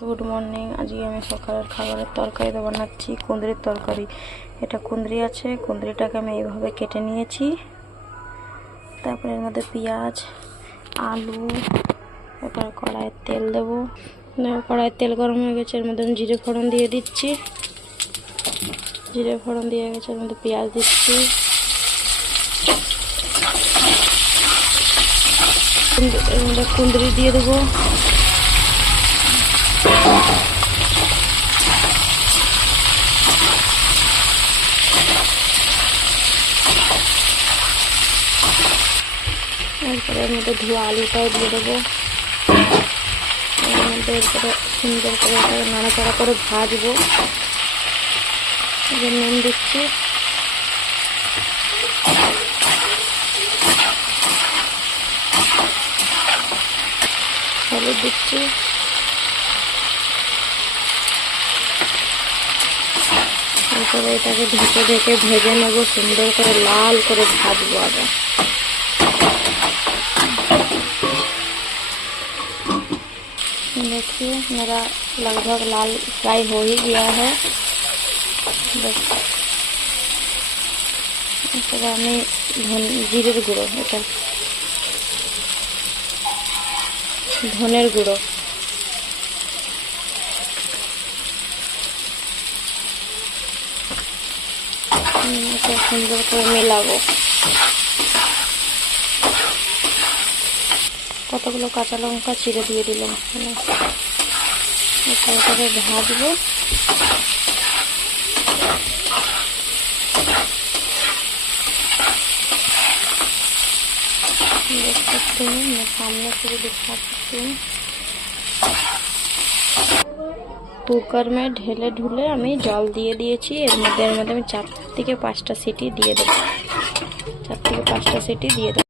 Good morning. আজকে আমি সকালের খাবারের তরকারিটা বানাচ্ছি কুঁদরির তরকারি। এটা কুঁদরি আছে, কুঁদরিটাকে আমি এইভাবে কেটে নিয়েছি। তারপরে এর মধ্যে পেঁয়াজ, আলু, এরপরে কড়াইয়ে তেল দেবো। কড়াইয়ের তেল গরম হয়ে গেছে, এর মধ্যে আমি জিরে ফোড়ন দিয়ে দিচ্ছি। জিরে ফোড়ন দিয়ে গেছে, এর মধ্যে পেঁয়াজ দিচ্ছি। এর মধ্যে কুঁদরি দিয়ে দেবো। এরপরে এর মধ্যে ধোয়া আলুটাও দিয়ে দেবো। এর মধ্যে এরপরে সুন্দর করে নাড়াচাড়া করে ভাজবো। নুন দিচ্ছি, হলুদ দিচ্ছি, তারপরে এটাকে ঢেকে ঢেকে ভেজে নেবো, সুন্দর করে লাল করে ভাজবো। আবার देखिए मेरा लगभग लाल फ्राई हो ही गया है। बस আমি জিরের গুঁড়ো, এটা ধনের গুঁড়ো, এটা সুন্দর করে মেলাবো। কতগুলো কাঁচা লঙ্কা চিড়ে দিয়ে দিলাম। এটাকে ভাজবো। देख सकते हैं, मैं सामने से भी दिखा सकती हूँ। कुकर में ढेले ढुले আমি জল দিয়ে দিয়েছি। এর মধ্যে আমি 4 থেকে 5টা সিটি দিয়ে দেবো। 4 থেকে 5টা সিটি দিয়ে দেবো।